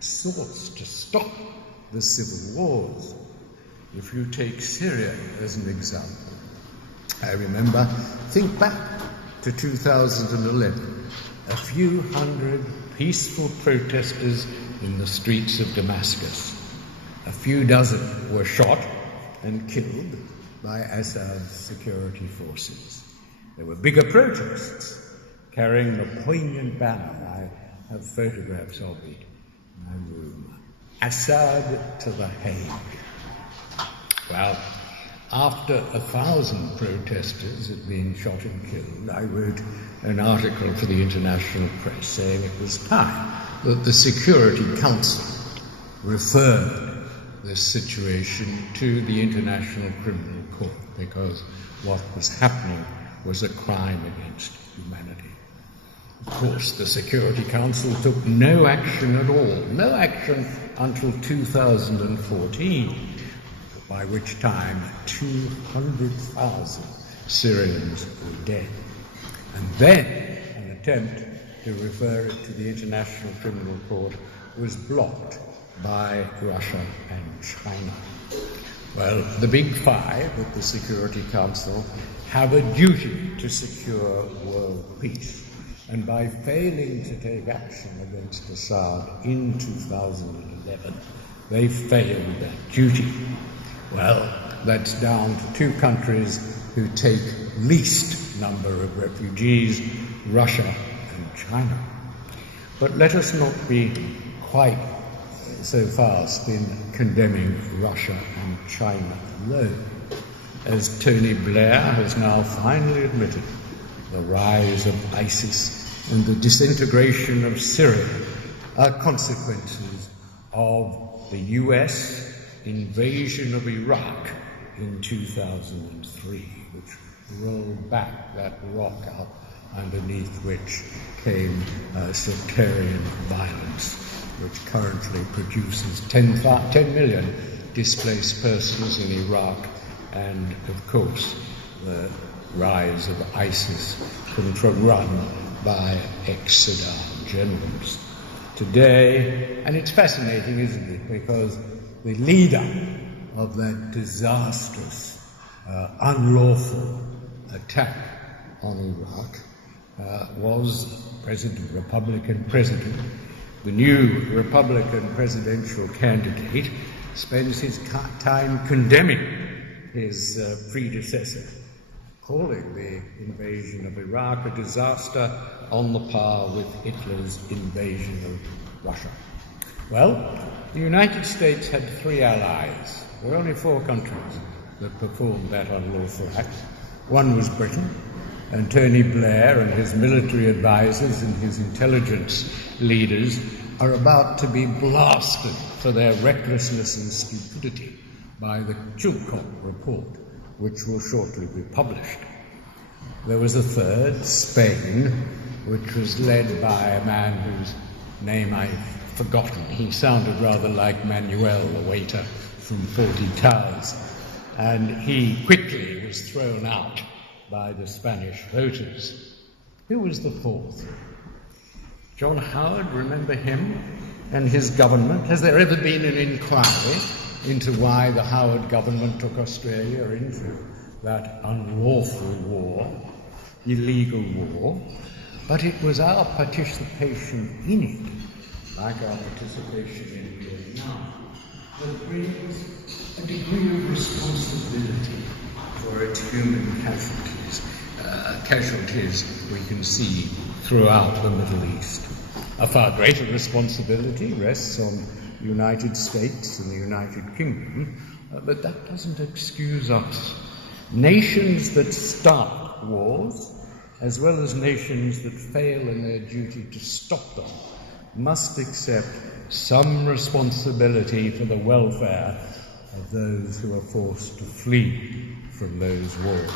source to stop the civil wars. If you take Syria as an example, I remember, think back to 2011, a few hundred peaceful protesters in the streets of Damascus. A few dozen were shot and killed by Assad's security forces. There were bigger protests carrying the poignant banner. I have photographs of it in my room. Assad to The Hague. Well, after 1,000 protesters had been shot and killed, I wrote an article for the international press saying it was time that the Security Council referred this situation to the International Criminal Court, because what was happening was a crime against humanity. Of course, the Security Council took no action at all, no action until 2014, by which time 200,000 Syrians were dead. And then an attempt to refer it to the International Criminal Court was blocked by Russia and China. Well, the Big Five at the Security Council have a duty to secure world peace. And by failing to take action against Assad in 2011, they failed that duty. Well, that's down to two countries who take least number of refugees, Russia and China. But let us not be quite so fast in condemning Russia and China alone. As Tony Blair has now finally admitted, the rise of ISIS and the disintegration of Syria are consequences of the US invasion of Iraq in 2003, which rolled back that rock up underneath which came sectarian violence, which currently produces 10 million displaced persons in Iraq, and of course the rise of ISIS, run by ex-Saddam generals. Today, and it's fascinating, isn't it, because the leader of that disastrous, unlawful attack on Iraq was Republican president. The new Republican presidential candidate spends his time condemning his predecessor, calling the invasion of Iraq a disaster on the par with Hitler's invasion of Russia. Well, the United States had 3 allies. There were only 4 countries that performed that unlawful act. One was Britain, and Tony Blair and his military advisors and his intelligence leaders are about to be blasted for their recklessness and stupidity by the Chilcot report, which will shortly be published. There was a third, Spain, which was led by a man whose name I've forgotten. He sounded rather like Manuel, the waiter from Fawlty Towers, and he quickly was thrown out by the Spanish voters. Who was the fourth? John Howard, remember him and his government? Has there ever been an inquiry into why the Howard government took Australia into that unlawful war, illegal war? But it was our participation in it, like our participation in Vietnam, that brings a degree of responsibility for its human casualties we can see throughout the Middle East. A far greater responsibility rests on the United States and the United Kingdom, but that doesn't excuse us. Nations that start wars, as well as nations that fail in their duty to stop them, must accept some responsibility for the welfare of those who are forced to flee from those wars.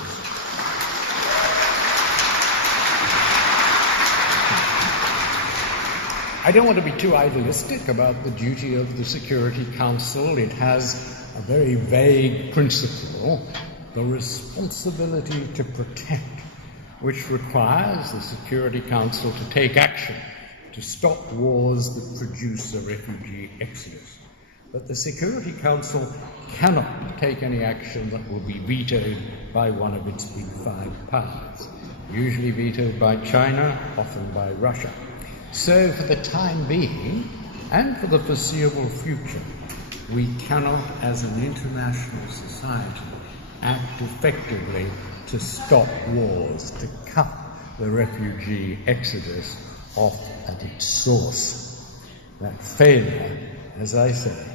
I don't want to be too idealistic about the duty of the Security Council. It has a very vague principle, the responsibility to protect, which requires the Security Council to take action to stop wars that produce a refugee exodus. But the Security Council cannot take any action that will be vetoed by one of its big five powers, usually vetoed by China, often by Russia. So for the time being, and for the foreseeable future, we cannot, as an international society, act effectively to stop wars, to cut the refugee exodus off at its source. That failure, as I say,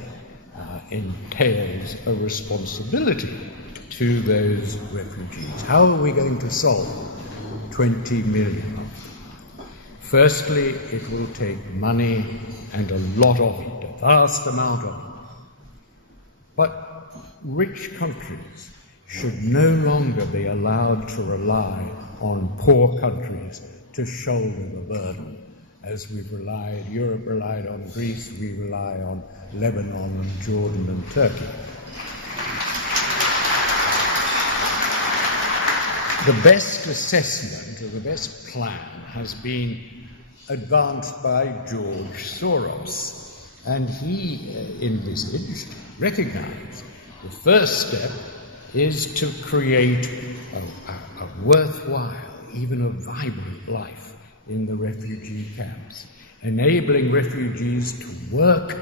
entails a responsibility to those refugees. How are we going to solve 20 million of them? Firstly, it will take money and a lot of it, a vast amount of it. But rich countries should no longer be allowed to rely on poor countries to shoulder the burden. As Europe relied on Greece, we rely on Lebanon and Jordan and Turkey. The best assessment, or the best plan, has been advanced by George Soros, and he recognized, the first step is to create a worthwhile, even a vibrant life in the refugee camps, enabling refugees to work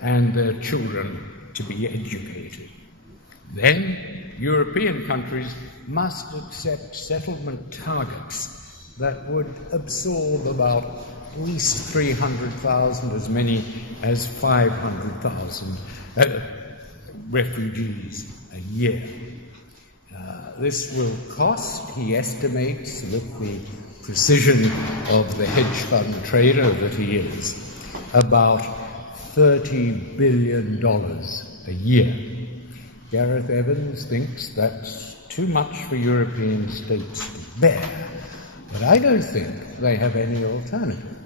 and their children to be educated. Then European countries must accept settlement targets that would absorb about at least 300,000, as many as 500,000 refugees a year. This will cost, he estimates, with the precision of the hedge fund trader that he is, about $30 billion a year. Gareth Evans thinks that's too much for European states to bear, but I don't think they have any alternative.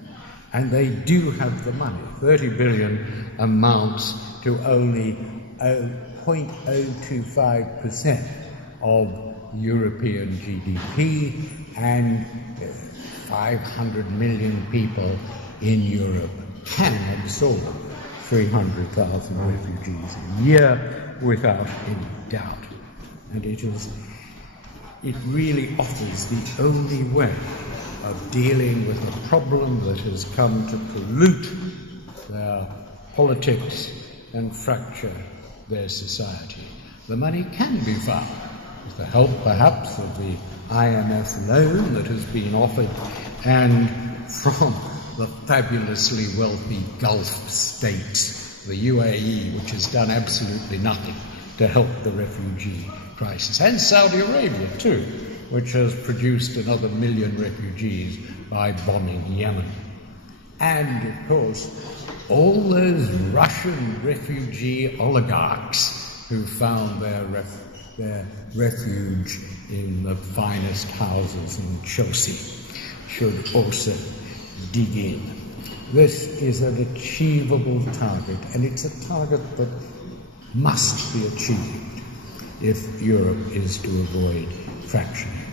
And they do have the money. 30 billion amounts to only 0.025% of European GDP, and 500 million people in Europe can absorb 300,000 refugees a year without any doubt. And it really offers the only way of dealing with a problem that has come to pollute their politics and fracture their society. The money can be found, with the help perhaps of the IMF loan that has been offered, and from the fabulously wealthy Gulf states, the UAE, which has done absolutely nothing to help the refugee crisis, and Saudi Arabia too, which has produced another 1 million refugees by bombing Yemen. And, of course, all those Russian refugee oligarchs who found their refuge in the finest houses in Chelsea should also dig in. This is an achievable target, and it's a target that must be achieved if Europe is to avoid fracturing.